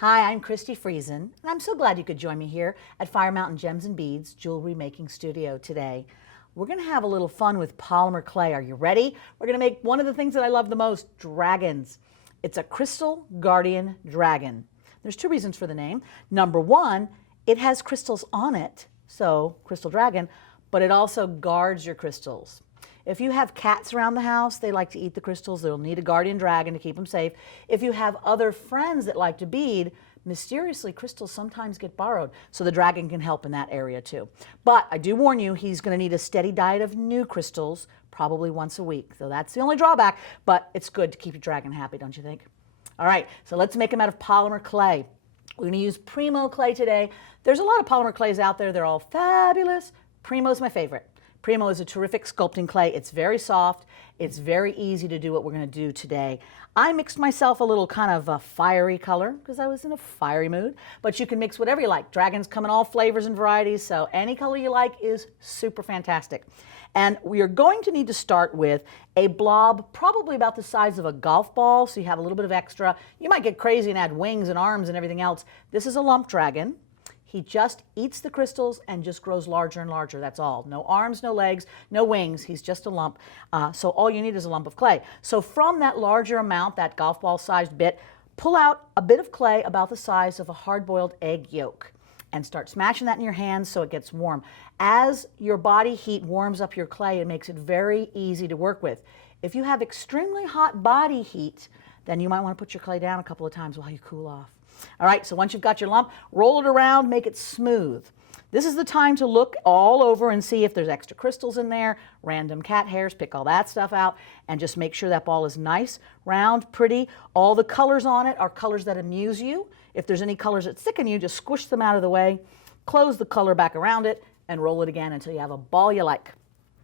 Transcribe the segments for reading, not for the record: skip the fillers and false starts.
Hi, I'm Christy Friesen, and I'm so glad you could join me here at Fire Mountain Gems and Beads Jewelry Making Studio today. We're going to have a little fun with polymer clay. Are you ready? We're going to make one of the things that I love the most, dragons. It's a crystal guardian dragon. There's two reasons for the name. Number one, it has crystals on it, so crystal dragon, but it also guards your crystals. If you have cats around the house, they like to eat the crystals. They'll need a guardian dragon to keep them safe. If you have other friends that like to bead, mysteriously crystals sometimes get borrowed, so the dragon can help in that area too. But I do warn you, he's going to need a steady diet of new crystals, probably once a week. So that's the only drawback, but it's good to keep your dragon happy, don't you think? All right, so let's make him out of polymer clay. We're going to use Premo clay today. There's a lot of polymer clays out there. They're all fabulous. Premo's my favorite. Premo is a terrific sculpting clay. It's very soft. It's very easy to do what we're going to do today. I mixed myself a little kind of a fiery color because I was in a fiery mood, but you can mix whatever you like. Dragons come in all flavors and varieties, so any color you like is super fantastic. And we are going to need to start with a blob probably about the size of a golf ball, so you have a little bit of extra. You might get crazy and add wings and arms and everything else. This is a lump dragon. He just eats the crystals and just grows larger and larger, that's all. No arms, no legs, no wings, he's just a lump. So all you need is a lump of clay. So from that larger amount, that golf ball sized bit, pull out a bit of clay about the size of a hard-boiled egg yolk and start smashing that in your hands so it gets warm. As your body heat warms up your clay, it makes it very easy to work with. If you have extremely hot body heat, then you might want to put your clay down a couple of times while you cool off. All right, so once you've got your lump, roll it around, make it smooth. This is the time to look all over and see if there's extra crystals in there, random cat hairs, pick all that stuff out, and just make sure that ball is nice, round, pretty. All the colors on it are colors that amuse you. If there's any colors that sicken you, just squish them out of the way, close the color back around it, and roll it again until you have a ball you like.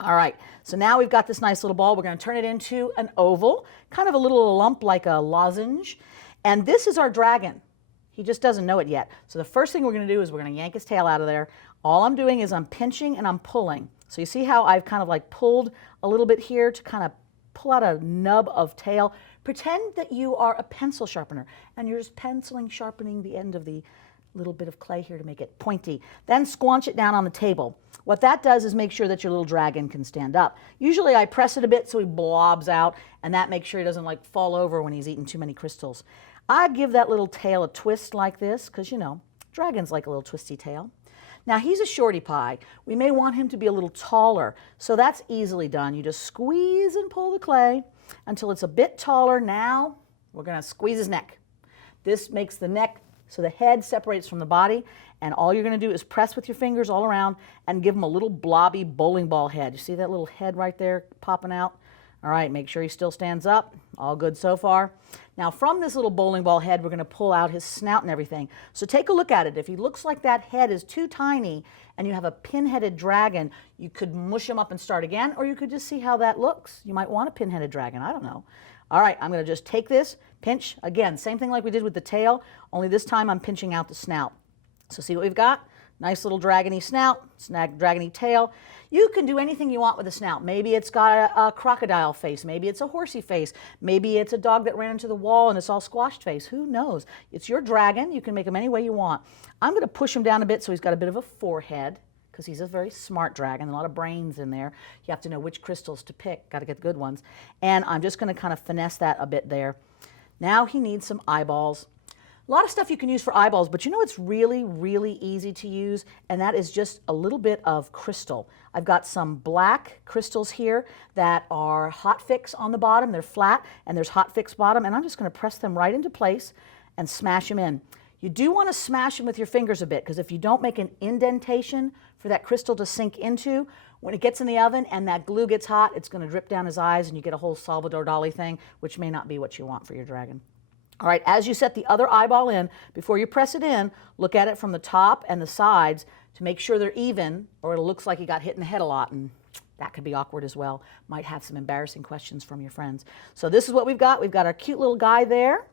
All right, so now we've got this nice little ball. We're going to turn it into an oval, kind of a little lump like a lozenge. And this is our dragon. He just doesn't know it yet. So the first thing we're going to do is we're going to yank his tail out of there. All I'm doing is I'm pinching and I'm pulling. So you see how I've kind of like pulled a little bit here to kind of pull out a nub of tail. Pretend that you are a pencil sharpener and you're just penciling, sharpening the end of the little bit of clay here to make it pointy. Then squanch it down on the table. What that does is make sure that your little dragon can stand up. Usually I press it a bit so he blobs out, and that makes sure he doesn't like fall over when he's eating too many crystals. I give that little tail a twist like this because, you know, dragons like a little twisty tail. Now he's a shorty pie. We may want him to be a little taller, so that's easily done. You just squeeze and pull the clay until it's a bit taller. Now we're going to squeeze his neck. This makes the neck so the head separates from the body, and all you're going to do is press with your fingers all around and give him a little blobby bowling ball head. You see that little head right there popping out? All right, make sure he still stands up. All good so far. Now from this little bowling ball head, we're going to pull out his snout and everything. So take a look at it. If he looks like that head is too tiny and you have a pin-headed dragon, you could mush him up and start again, or you could just see how that looks. You might want a pin-headed dragon, I don't know. All right, I'm going to just take this, pinch, again, same thing like we did with the tail, only this time I'm pinching out the snout. So see what we've got? Nice little dragony snout, dragony tail. You can do anything you want with a snout. Maybe it's got a crocodile face. Maybe it's a horsey face. Maybe it's a dog that ran into the wall and it's all squashed face. Who knows? It's your dragon. You can make him any way you want. I'm going to push him down a bit so he's got a bit of a forehead because he's a very smart dragon. A lot of brains in there. You have to know which crystals to pick. Got to get the good ones. And I'm just going to kind of finesse that a bit there. Now he needs some eyeballs. A lot of stuff you can use for eyeballs, but you know it's really, really easy to use, and that is just a little bit of crystal. I've got some black crystals here that are hot fix on the bottom. They're flat, and there's hot fix bottom, and I'm just going to press them right into place and smash them in. You do want to smash them with your fingers a bit, because if you don't make an indentation for that crystal to sink into, when it gets in the oven and that glue gets hot, it's going to drip down his eyes, and you get a whole Salvador Dali thing, which may not be what you want for your dragon. All right, as you set the other eyeball in, before you press it in, look at it from the top and the sides to make sure they're even, or it looks like you got hit in the head a lot, and that could be awkward as well. Might have some embarrassing questions from your friends. So this is what we've got. We've got our cute little guy there.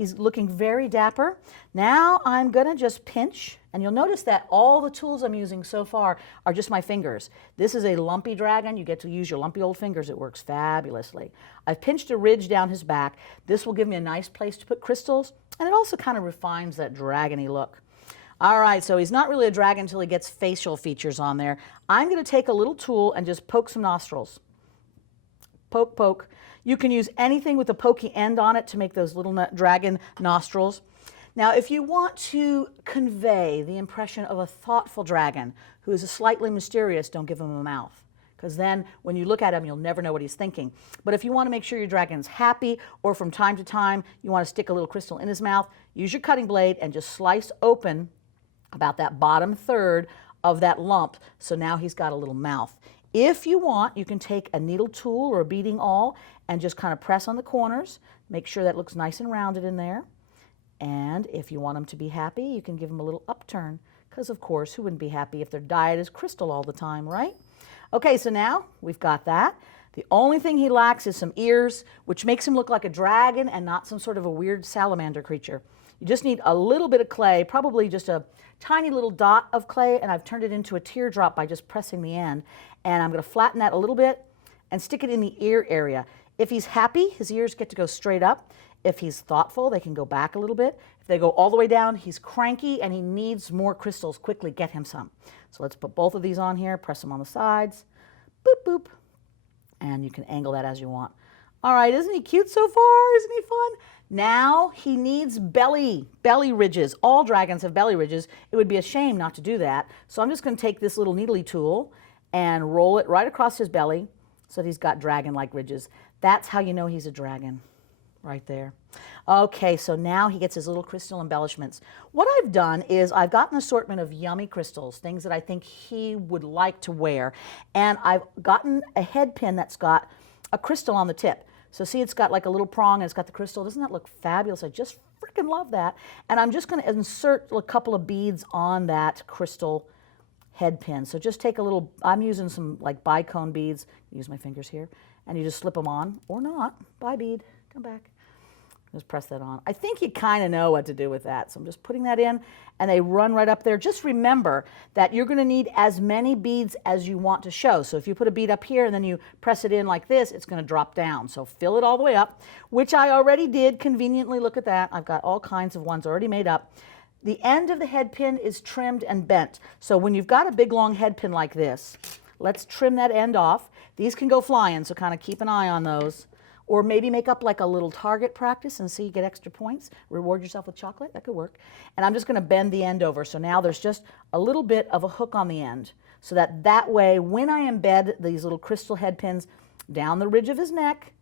He's looking very dapper. Now I'm gonna just pinch, and you'll notice that all the tools I'm using so far are just my fingers. This is a lumpy dragon. You get to use your lumpy old fingers. It works fabulously. I've pinched a ridge down his back. This will give me a nice place to put crystals, and it also kind of refines that dragony look. All right, so he's not really a dragon until he gets facial features on there. I'm gonna take a little tool and just poke some nostrils. Poke, poke. You can use anything with a pokey end on it to make those little dragon nostrils. Now, if you want to convey the impression of a thoughtful dragon who is slightly mysterious, don't give him a mouth, because then when you look at him, you'll never know what he's thinking. But if you want to make sure your dragon's happy, or from time to time you want to stick a little crystal in his mouth, use your cutting blade and just slice open about that bottom third of that lump, so now he's got a little mouth. If you want, you can take a needle tool or a beading awl and just kind of press on the corners, make sure that looks nice and rounded in there. And if you want him to be happy, you can give him a little upturn, because of course, who wouldn't be happy if their diet is crystal all the time, right? Okay, so now we've got that. The only thing he lacks is some ears, which makes him look like a dragon and not some sort of a weird salamander creature. You just need a little bit of clay, probably just a tiny little dot of clay, and I've turned it into a teardrop by just pressing the end. And I'm going to flatten that a little bit and stick it in the ear area. If he's happy, his ears get to go straight up. If he's thoughtful, they can go back a little bit. If they go all the way down, he's cranky and he needs more crystals. Quickly get him some. So let's put both of these on here, press them on the sides. Boop, boop. And you can angle that as you want. All right, isn't he cute so far? Isn't he fun? Now he needs belly ridges. All dragons have belly ridges. It would be a shame not to do that. So I'm just going to take this little needly tool and roll it right across his belly so that he's got dragon-like ridges. That's how you know he's a dragon, right there. Okay, so now he gets his little crystal embellishments. What I've done is I've got an assortment of yummy crystals, things that I think he would like to wear, and I've gotten a head pin that's got a crystal on the tip. So see, it's got like a little prong and it's got the crystal. Doesn't that look fabulous? I just freaking love that. And I'm just going to insert a couple of beads on that crystal head pin. So just take a little, I'm using some like bicone beads, use my fingers here, and you just slip them on, or not. Bye bead, come back. Just press that on. I think you kind of know what to do with that. So I'm just putting that in, and they run right up there. Just remember that you're going to need as many beads as you want to show. So if you put a bead up here and then you press it in like this, it's going to drop down. So fill it all the way up, which I already did conveniently. Look at that. I've got all kinds of ones already made up. The end of the head pin is trimmed and bent. So when you've got a big long head pin like this, let's trim that end off. These can go flying, so kind of keep an eye on those. Or maybe make up like a little target practice and see you get extra points. Reward yourself with chocolate, that could work. And I'm just gonna bend the end over. So now there's just a little bit of a hook on the end. So that way, when I embed these little crystal head pins down the ridge of his neck,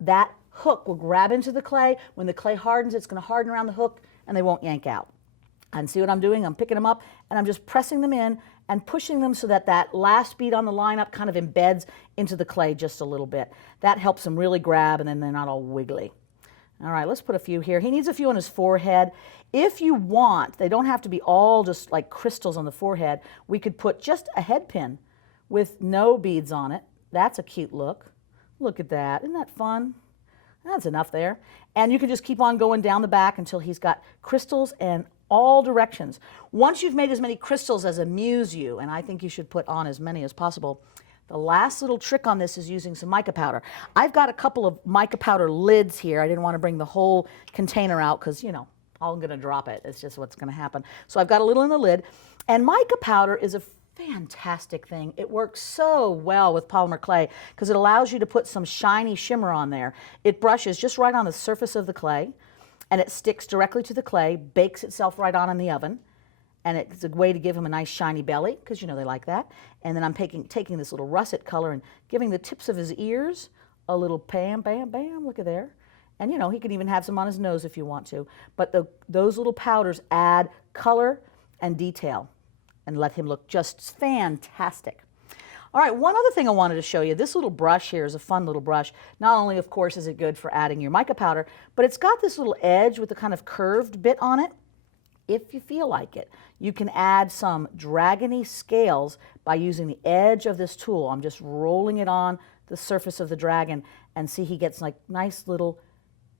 that hook will grab into the clay. When the clay hardens, it's gonna harden around the hook and they won't yank out. And see what I'm doing? I'm picking them up and I'm just pressing them in and pushing them so that that last bead on the lineup kind of embeds into the clay just a little bit. That helps them really grab and then they're not all wiggly. All right, let's put a few here. He needs a few on his forehead. If you want, they don't have to be all just like crystals on the forehead. We could put just a head pin with no beads on it. That's a cute look. Look at that. Isn't that fun? That's enough there. And you can just keep on going down the back until he's got crystals in all directions. Once you've made as many crystals as amuse you, and I think you should put on as many as possible, the last little trick on this is using some mica powder. I've got a couple of mica powder lids here. I didn't want to bring the whole container out because, you know, I'm going to drop it. It's just what's going to happen. So I've got a little in the lid. And mica powder is a fantastic thing. It works so well with polymer clay because it allows you to put some shiny shimmer on there. It brushes just right on the surface of the clay, and it sticks directly to the clay, bakes itself right on in the oven, and it's a way to give him a nice shiny belly, because you know they like that. And then I'm taking this little russet color and giving the tips of his ears a little bam, bam, bam, look at there. And you know, he can even have some on his nose if you want to. But those little powders add color and detail and let him look just fantastic. All right, one other thing I wanted to show you. This little brush here is a fun little brush. Not only, of course, is it good for adding your mica powder, but it's got this little edge with a kind of curved bit on it. If you feel like it, you can add some dragony scales by using the edge of this tool. I'm just rolling it on the surface of the dragon, and see he gets like nice little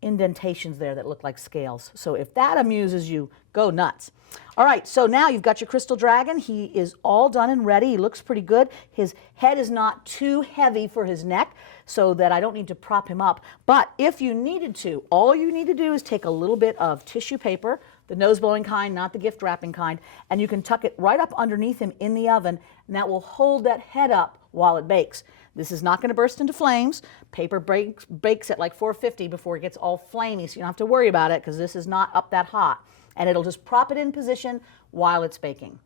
indentations there that look like scales. So if that amuses you, go nuts. All right, so now you've got your crystal dragon. He is all done and ready. He looks pretty good. His head is not too heavy for his neck so that I don't need to prop him up. But if you needed to, all you need to do is take a little bit of tissue paper, the nose-blowing kind, not the gift wrapping kind, and you can tuck it right up underneath him in the oven, and that will hold that head up while it bakes. This is not going to burst into flames. Paper bakes at like 450 before it gets all flamey, so you don't have to worry about it because this is not up that hot. And it'll just prop it in position while it's baking.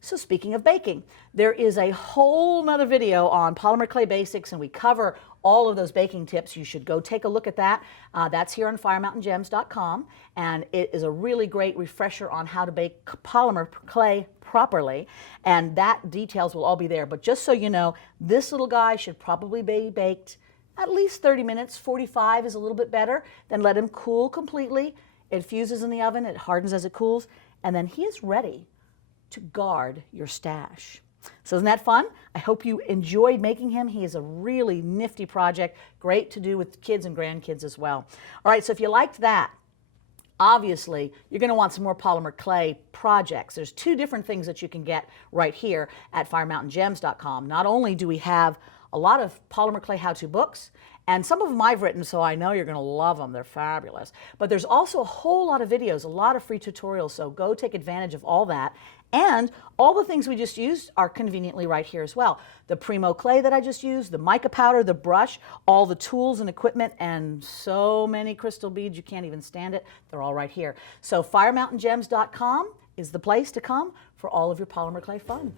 So speaking of baking, there is a whole nother video on polymer clay basics, and we cover all of those baking tips. You should go take a look at that. That's here on firemountaingems.com, and it is a really great refresher on how to bake polymer clay properly, and that details will all be there. But just so you know, this little guy should probably be baked at least 30 minutes. 45 is a little bit better. Then let him cool completely. It fuses in the oven, it hardens as it cools, and then he is ready to guard your stash. So isn't that fun? I hope you enjoyed making him. He is a really nifty project, great to do with kids and grandkids as well. All right, so if you liked that, obviously you're going to want some more polymer clay projects. There's two different things that you can get right here at firemountaingems.com. Not only do we have a lot of polymer clay how-to books, and some of them I've written, so I know you're going to love them. They're fabulous. But there's also a whole lot of videos, a lot of free tutorials, so go take advantage of all that. And all the things we just used are conveniently right here as well. The Primo clay that I just used, the mica powder, the brush, all the tools and equipment, and so many crystal beads you can't even stand it. They're all right here. So firemountaingems.com is the place to come for all of your polymer clay fun.